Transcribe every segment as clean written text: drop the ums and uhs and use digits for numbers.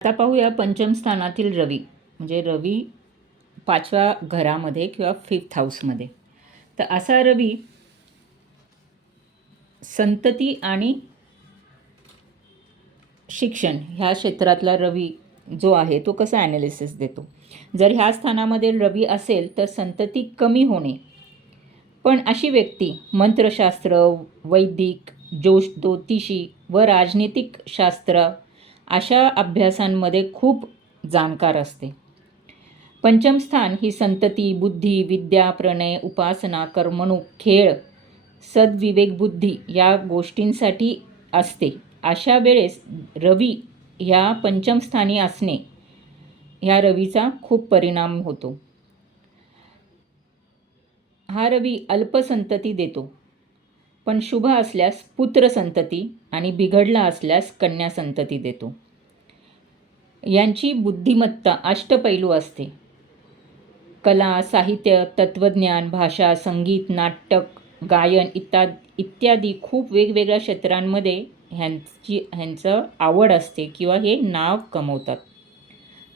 आता पाहूया पंचम स्थानातील रवी. म्हणजे रवी 5व्या घरामध्ये किंवा 5th हाऊसमध्ये. तर असा रवी संतती आणि शिक्षण ह्या क्षेत्रातला रवी जो आहे तो कसा ॲनालिसिस देतो. जर ह्या स्थानामध्ये रवी असेल तर संतती कमी होणे, पण अशी व्यक्ती मंत्रशास्त्र, वैदिक, ज्योतिषी व राजनीतिक शास्त्र अशा अभ्यासांमध्ये खूप जाणकार असते. पंचम स्थान ही संतती, बुद्धी, विद्या, प्रणय, उपासना, करमणूक, खेळ, सद्विवेक बुद्धी या गोष्टींसाठी असते. अशा वेळेस रवी ह्या पंचम स्थानी असणे ह्या रवीचा खूप परिणाम होतो. हा रवी अल्पसंतती देतो, पण शुभ असल्यास पुत्र संतती आणि बिघडला असल्यास कन्या संतती देतो. यांची बुद्धिमत्ता अष्टपैलू असते. कला, साहित्य, तत्त्वज्ञान, भाषा, संगीत, नाटक, गायन इत्यादी खूप वेगवेगळ्या क्षेत्रांमध्ये ह्यांचं आवड असते किंवा हे नाव कमवतात.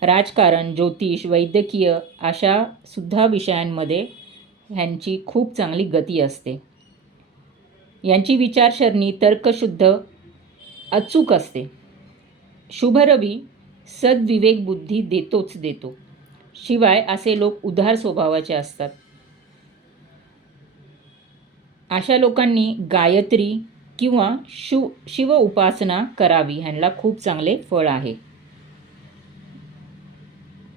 राजकारण, ज्योतिष, वैद्यकीय अशा सुद्धा विषयांमध्ये ह्यांची खूप चांगली गती असते. यांची विचारसरणी तर्कशुद्ध अचूक असते. शुभ रवी सद्विवेक बुद्धी देतोच देतो. शिवाय असे लोक उदार स्वभावाचे असतात. अशा लोकांनी गायत्री किंवा शिव उपासना करावी, ह्यांना खूप चांगले फळ आहे.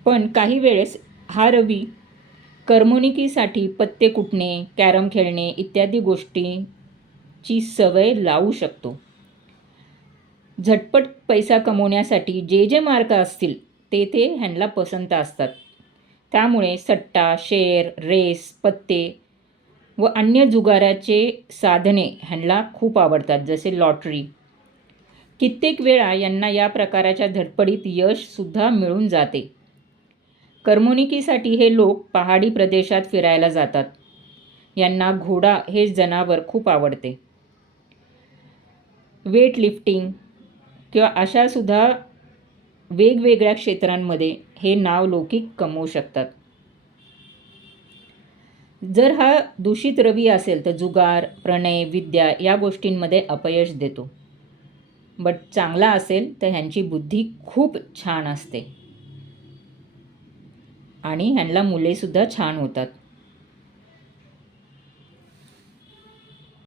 पण काही वेळेस हा रवी करमणुकीसाठी पत्ते कुटणे, कॅरम खेळणे इत्यादी गोष्टींची सवय लावू शकतो. झटपट पैसा कमवण्यासाठी जे मार्ग असतील ते ह्यांना पसंत असतात. त्यामुळे सट्टा, शेअर, रेस, पत्ते व अन्य जुगाराचे साधने ह्यांना खूप आवडतात, जसे लॉटरी. कित्येक वेळा यांना या प्रकाराच्या धडपडीत यशसुद्धा मिळून जाते. करमणुकीसाठी हे लोक पहाडी प्रदेशात फिरायला जातात. यांना घोडा हे जनावर खूप आवडते. वेट लिफ्टिंग किंवा अशा सुद्धा वेगवेगळ्या क्षेत्रांमध्ये हे नावलौकिक कमवू शकतात. जर हा दूषित रवी असेल तर जुगार, प्रणय, विद्या या गोष्टींमध्ये अपयश देतो. बट चांगला असेल तर ह्यांची बुद्धी खूप छान असते आणि ह्यांना मुलेसुद्धा छान होतात.